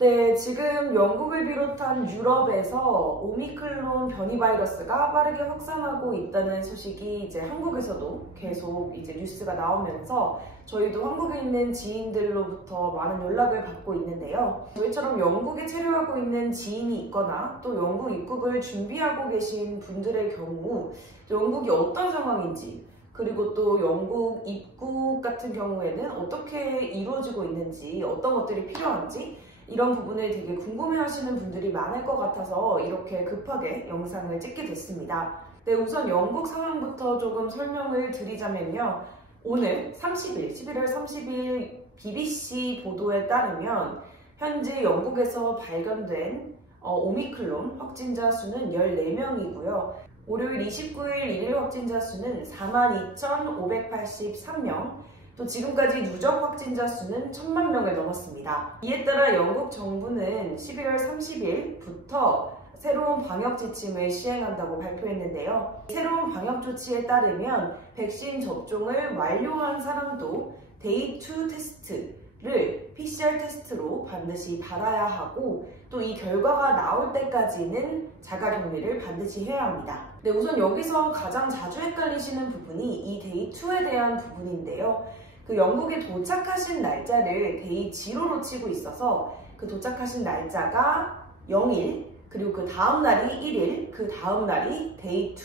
네, 지금 영국을 비롯한 유럽에서 오미크론 변이 바이러스가 빠르게 확산하고 있다는 소식이 이제 한국에서도 계속 이제 뉴스가 나오면서 저희도 한국에 있는 지인들로부터 많은 연락을 받고 있는데요. 저희처럼 영국에 체류하고 있는 지인이 있거나 또 영국 입국을 준비하고 계신 분들의 경우 영국이 어떤 상황인지 그리고 또 영국 입국 같은 경우에는 어떻게 이루어지고 있는지 어떤 것들이 필요한지 이런 부분을 되게 궁금해하시는 분들이 많을 것 같아서 이렇게 급하게 영상을 찍게 됐습니다. 네, 우선 영국 상황부터 조금 설명을 드리자면요. 오늘 11월 30일 BBC 보도에 따르면 현재 영국에서 발견된 오미크론 확진자 수는 14명이고요. 월요일 29일 일일 확진자 수는 42,583명, 또 지금까지 누적 확진자 수는 1,000만 명을 넘었습니다. 이에 따라 영국 정부는 11월 30일부터 새로운 방역 지침을 시행한다고 발표했는데요. 새로운 방역 조치에 따르면 백신 접종을 완료한 사람도 데이 2 테스트를 PCR 테스트로 반드시 받아야 하고 또 이 결과가 나올 때까지는 자가격리를 반드시 해야 합니다. 네, 우선 여기서 가장 자주 헷갈리시는 부분이 이 데이 2에 대한 부분인데요. 그 영국에 도착하신 날짜를 데이 0로 치고 있어서 그 도착하신 날짜가 0일, 그리고 그 다음 날이 1일, 그 다음 날이 데이 2,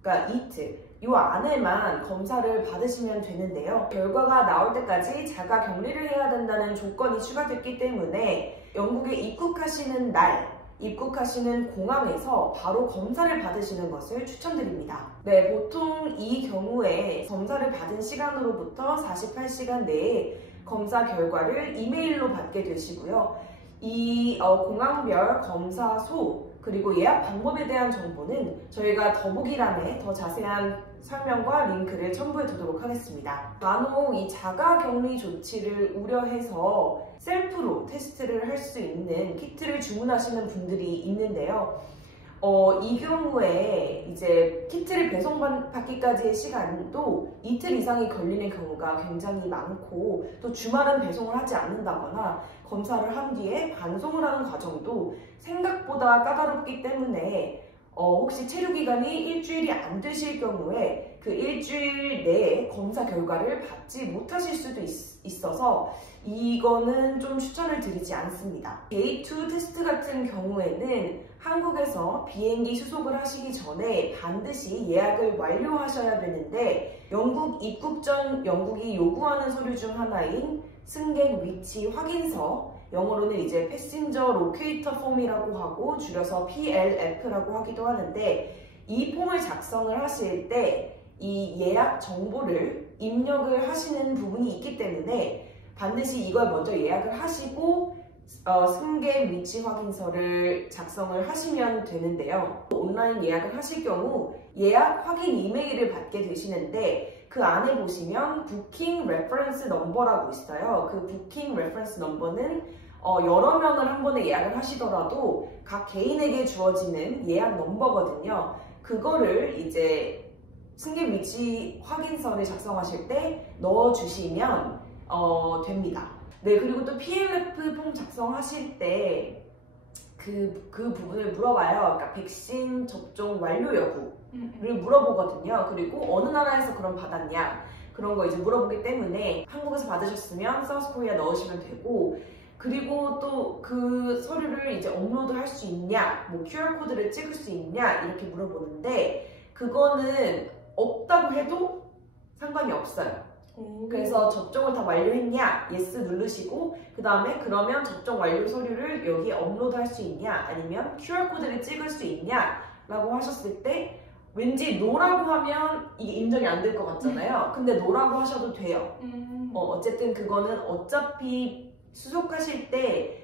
그러니까 이틀. 이 안에만 검사를 받으시면 되는데요. 결과가 나올 때까지 자가 격리를 해야 된다는 조건이 추가됐기 때문에 영국에 입국하시는 날, 입국하시는 공항에서 바로 검사를 받으시는 것을 추천드립니다. 네, 보통 이 경우에 검사를 받은 시간으로부터 48시간 내에 검사 결과를 이메일로 받게 되시고요. 이 공항별 검사소 그리고 예약 방법에 대한 정보는 저희가 더보기란에 더 자세한 설명과 링크를 첨부해 두도록 하겠습니다. 간혹 이 자가격리 조치를 우려해서 셀프로 테스트를 할 수 있는 키트를 주문하시는 분들이 있는데요. 이 경우에 이제 키트를 배송받기까지의 시간도 이틀 이상이 걸리는 경우가 굉장히 많고 또 주말은 배송을 하지 않는다거나 검사를 한 뒤에 반송을 하는 과정도 생각보다 까다롭기 때문에 혹시 체류 기간이 일주일이 안 되실 경우에 그 일주일 내에 검사 결과를 받지 못하실 수도 있어서 이거는 좀 추천을 드리지 않습니다. 데이 2 테스트 같은 경우에는 한국에서 비행기 수속을 하시기 전에 반드시 예약을 완료하셔야 되는데 영국 입국 전 영국이 요구하는 서류 중 하나인 승객 위치 확인서, 영어로는 이제 패신저 로케이터 폼이라고 하고 줄여서 PLF라고 하기도 하는데 이 폼을 작성을 하실 때 이 예약 정보를 입력을 하시는 부분이 있기 때문에 반드시 이걸 먼저 예약을 하시고 승객 위치 확인서를 작성을 하시면 되는데요. 온라인 예약을 하실 경우 예약 확인 이메일을 받게 되시는데 그 안에 보시면 부킹 레퍼런스 넘버라고 있어요. 그 부킹 레퍼런스 넘버는 여러 명을 한 번에 예약을 하시더라도 각 개인에게 주어지는 예약 넘버거든요. 그거를 이제 승객 위치 확인서를 작성하실 때 넣어주시면 됩니다. 네, 그리고 또 PLF 폼 작성하실 때 그 부분을 물어봐요. 그러니까 백신 접종 완료 여부를 물어보거든요. 그리고 어느 나라에서 그럼 받았냐 그런 거 이제 물어보기 때문에 한국에서 받으셨으면 사우스코리아 넣으시면 되고 그리고 또 그 서류를 이제 업로드 할 수 있냐 뭐 QR코드를 찍을 수 있냐 이렇게 물어보는데 그거는 없다고 해도 상관이 없어요. 그래서 접종을 다 완료했냐? 예스 누르시고 그 다음에 그러면 접종 완료 서류를 여기에 업로드 할 수 있냐? 아니면 QR코드를 찍을 수 있냐? 라고 하셨을 때 왠지 노라고 하면 이게 인정이 안 될 것 같잖아요. 근데 노라고 하셔도 돼요. 어쨌든 그거는 어차피 수속하실 때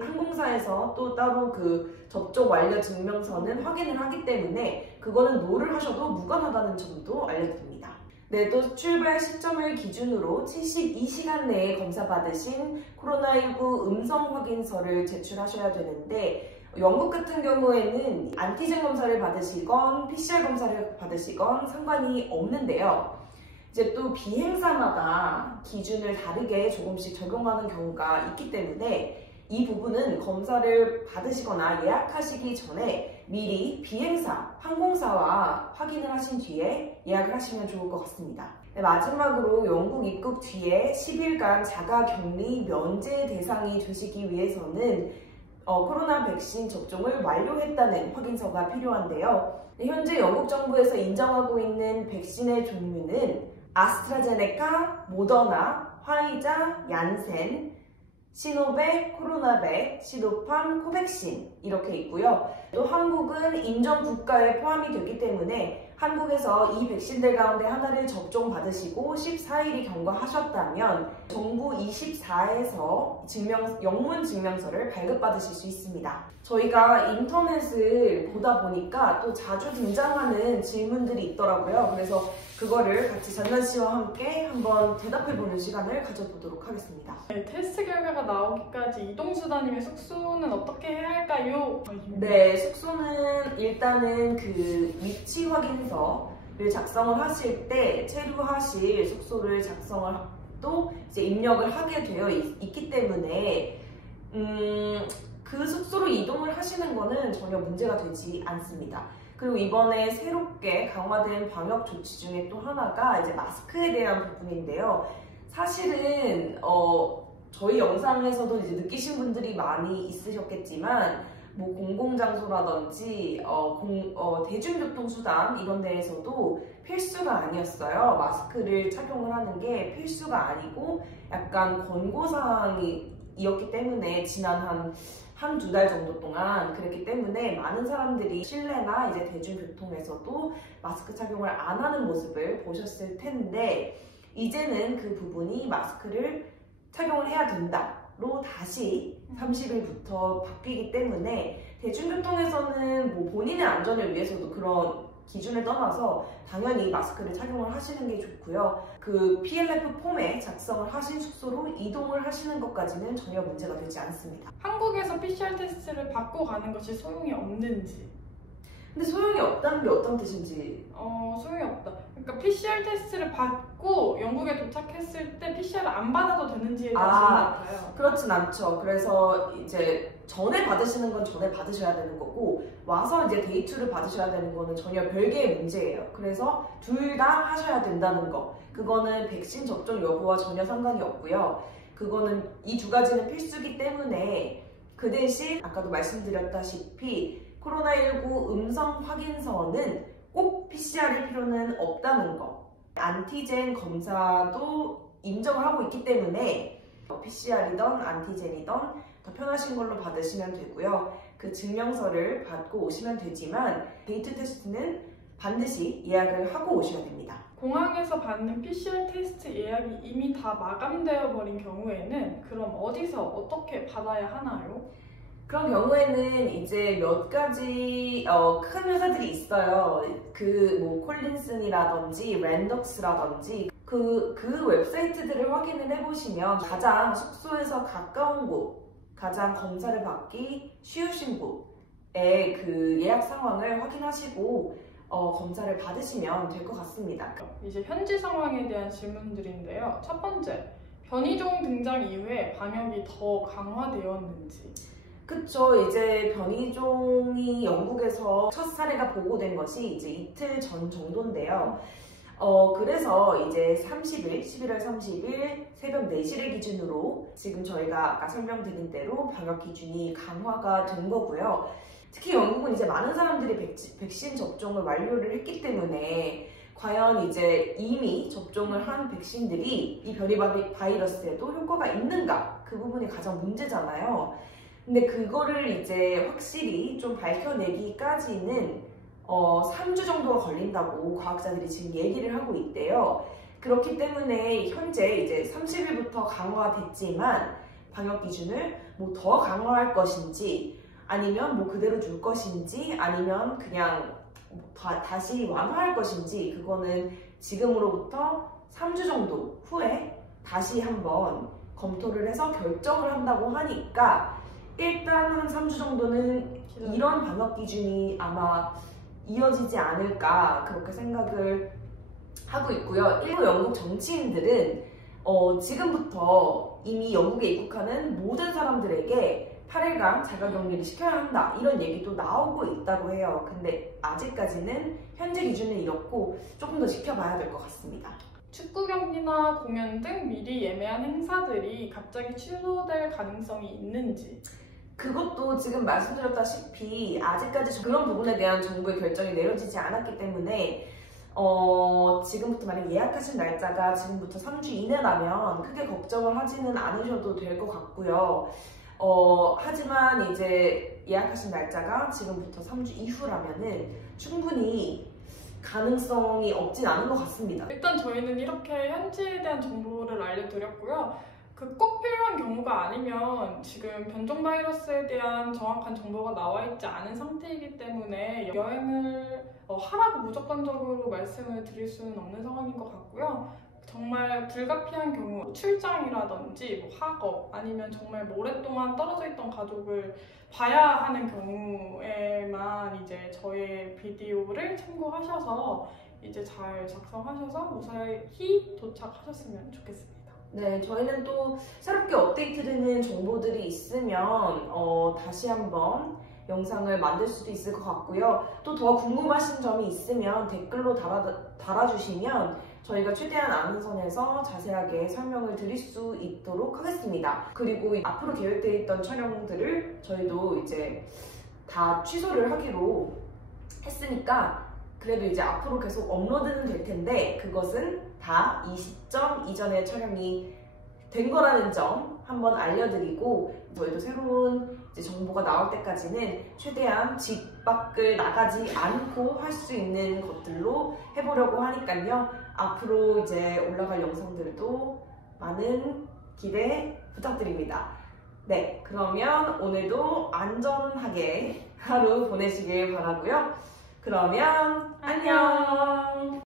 항공사에서 또 따로 그 접종 완료 증명서는 확인을 하기 때문에 그거는 노를 하셔도 무관하다는 점도 알려드립니다. 네, 또 출발 시점을 기준으로 72시간 내에 검사받으신 코로나19 음성 확인서를 제출하셔야 되는데 영국 같은 경우에는 안티젠 검사를 받으시건 PCR 검사를 받으시건 상관이 없는데요. 이제 또 비행사마다 기준을 다르게 조금씩 적용하는 경우가 있기 때문에 이 부분은 검사를 받으시거나 예약하시기 전에 미리 비행사, 항공사와 확인을 하신 뒤에 예약을 하시면 좋을 것 같습니다. 네, 마지막으로 영국 입국 뒤에 10일간 자가격리 면제 대상이 되시기 위해서는 코로나 백신 접종을 완료했다는 확인서가 필요한데요. 네, 현재 영국 정부에서 인정하고 있는 백신의 종류는 아스트라제네카, 모더나, 화이자, 얀센, 시노백, 코로나백, 시노팜, 코백신 이렇게 있고요. 또 한국은 인정 국가에 포함이 됐기 때문에 한국에서 이 백신들 가운데 하나를 접종받으시고 14일이 경과하셨다면 정부 24에서 영문 증명서를 발급받으실 수 있습니다. 저희가 인터넷을 보다 보니까 또 자주 등장하는 질문들이 있더라고요. 그래서 그거를 같이 전난 씨와 함께 한번 대답해보는 시간을 가져보도록 하겠습니다. 네, 테스트 결과가 나오기까지 이동수단이면 숙소는 어떻게 해야 할까요? 네, 숙소는 일단은 그 위치 확인서를 작성을 하실 때 체류하실 숙소를 작성을 또 이제 입력을 하게 되어 있기 때문에 그 숙소로 이동을 하시는 거는 전혀 문제가 되지 않습니다. 그리고 이번에 새롭게 강화된 방역 조치 중에 또 하나가 이제 마스크에 대한 부분인데요. 사실은 저희 영상에서도 이제 느끼신 분들이 많이 있으셨겠지만 뭐 공공장소라든지 대중교통수단 이런 데에서도 필수가 아니었어요. 마스크를 착용을 하는 게 필수가 아니고 약간 권고사항이었기 때문에 지난 한두 달 정도 동안 그랬기 때문에 많은 사람들이 실내나 이제 대중교통에서도 마스크 착용을 안 하는 모습을 보셨을 텐데 이제는 그 부분이 마스크를 착용을 해야 된다로 다시 30일부터 바뀌기 때문에 대중교통에서는 뭐 본인의 안전을 위해서도 그런 기준을 떠나서 당연히 마스크를 착용을 하시는 게 좋고요. 그 PLF 폼에 작성을 하신 숙소로 이동을 하시는 것까지는 전혀 문제가 되지 않습니다. 한국에서 PCR 테스트를 받고 가는 것이 소용이 없는지. 근데 소용이 없다는 게 어떤 뜻인지? 소용이 없다. 그러니까 PCR 테스트를 받고 영국에 도착했을 때 PCR을 안 받아도 되는지에 대한 질문일까요? 그렇진 않죠. 그래서 이제 전에 받으시는 건 전에 받으셔야 되는 거고 와서 이제 데이 2를 받으셔야 되는 거는 전혀 별개의 문제예요. 그래서 둘 다 하셔야 된다는 거. 그거는 백신 접종 여부와 전혀 상관이 없고요. 그거는 이 두 가지는 필수기 때문에 그 대신 아까도 말씀드렸다시피 코로나19 음성 확인서는 꼭 PCR일 필요는 없다는 거. 안티젠 검사도 인정을 하고 있기 때문에 PCR이든 안티젠이든 더 편하신 걸로 받으시면 되고요. 그 증명서를 받고 오시면 되지만 데이트 테스트는 반드시 예약을 하고 오셔야 됩니다. 공항에서 받는 PCR 테스트 예약이 이미 다 마감되어 버린 경우에는 그럼 어디서 어떻게 받아야 하나요? 그런 경우에는 이제 몇 가지 큰 회사들이 있어요. 뭐 콜린슨이라든지 랜덕스라든지 그 웹사이트들을 확인을 해보시면 가장 숙소에서 가까운 곳, 가장 검사를 받기 쉬우신 곳의 그 예약 상황을 확인하시고 검사를 받으시면 될 것 같습니다. 이제 현지 상황에 대한 질문들인데요. 첫 번째, 변이종 등장 이후에 방역이 더 강화되었는지. 그쵸. 이제 변이종이 영국에서 첫 사례가 보고된 것이 이제 이틀 전 정도인데요. 그래서 이제 11월 30일 새벽 4시를 기준으로 지금 저희가 아까 설명드린 대로 방역 기준이 강화가 된 거고요. 특히 영국은 이제 많은 사람들이 백신 접종을 완료를 했기 때문에 과연 이제 이미 접종을 한 백신들이 이 변이 바이러스에도 효과가 있는가? 그 부분이 가장 문제잖아요. 근데 그거를 이제 확실히 좀 밝혀내기까지는 3주 정도가 걸린다고 과학자들이 지금 얘기를 하고 있대요. 그렇기 때문에 현재 이제 30일부터 강화됐지만 방역 기준을 뭐 더 강화할 것인지 아니면 뭐 그대로 둘 것인지 아니면 그냥 다시 완화할 것인지 그거는 지금으로부터 3주 정도 후에 다시 한번 검토를 해서 결정을 한다고 하니까 일단 한 3주 정도는 이런 방역 기준이 아마 이어지지 않을까 그렇게 생각을 하고 있고요. 일부 영국 정치인들은 지금부터 이미 영국에 입국하는 모든 사람들에게 8일간 자가격리를 시켜야 한다 이런 얘기도 나오고 있다고 해요. 근데 아직까지는 현재 기준은 이렇고 조금 더 지켜봐야 될 것 같습니다. 축구 경기나 공연 등 미리 예매한 행사들이 갑자기 취소될 가능성이 있는지. 그것도 지금 말씀드렸다시피 아직까지 그런 부분에 대한 정부의 결정이 내려지지 않았기 때문에 지금부터 만약 예약하신 날짜가 지금부터 3주 이내라면 크게 걱정을 하지는 않으셔도 될 것 같고요. 하지만 이제 예약하신 날짜가 지금부터 3주 이후라면은 충분히 가능성이 없진 않은 것 같습니다. 일단 저희는 이렇게 현지에 대한 정보를 알려드렸고요. 그 꼭 필요한 경우가 아니면 지금 변종 바이러스에 대한 정확한 정보가 나와 있지 않은 상태이기 때문에 여행을 하라고 무조건적으로 말씀을 드릴 수는 없는 상황인 것 같고요. 정말 불가피한 경우, 출장이라든지 뭐 학업 아니면 정말 오랫동안 떨어져 있던 가족을 봐야 하는 경우에만 이제 저의 비디오를 참고하셔서 이제 잘 작성하셔서 무사히 도착하셨으면 좋겠습니다. 네, 저희는 또 새롭게 업데이트되는 정보들이 있으면 다시 한번 영상을 만들 수도 있을 것 같고요. 또 더 궁금하신 점이 있으면 댓글로 달아주시면 저희가 최대한 아는 선에서 자세하게 설명을 드릴 수 있도록 하겠습니다. 그리고 앞으로 계획되어 있던 촬영들을 저희도 이제 다 취소를 하기로 했으니까 그래도 이제 앞으로 계속 업로드는 될 텐데 그것은 다 이 시점 이전에 촬영이 된 거라는 점 한번 알려드리고 저희도 새로운 이제 정보가 나올 때까지는 최대한 집 밖을 나가지 않고 할 수 있는 것들로 해보려고 하니까요. 앞으로 이제 올라갈 영상들도 많은 기대 부탁드립니다. 네, 그러면 오늘도 안전하게 하루 보내시길 바라고요. 그러면 안녕!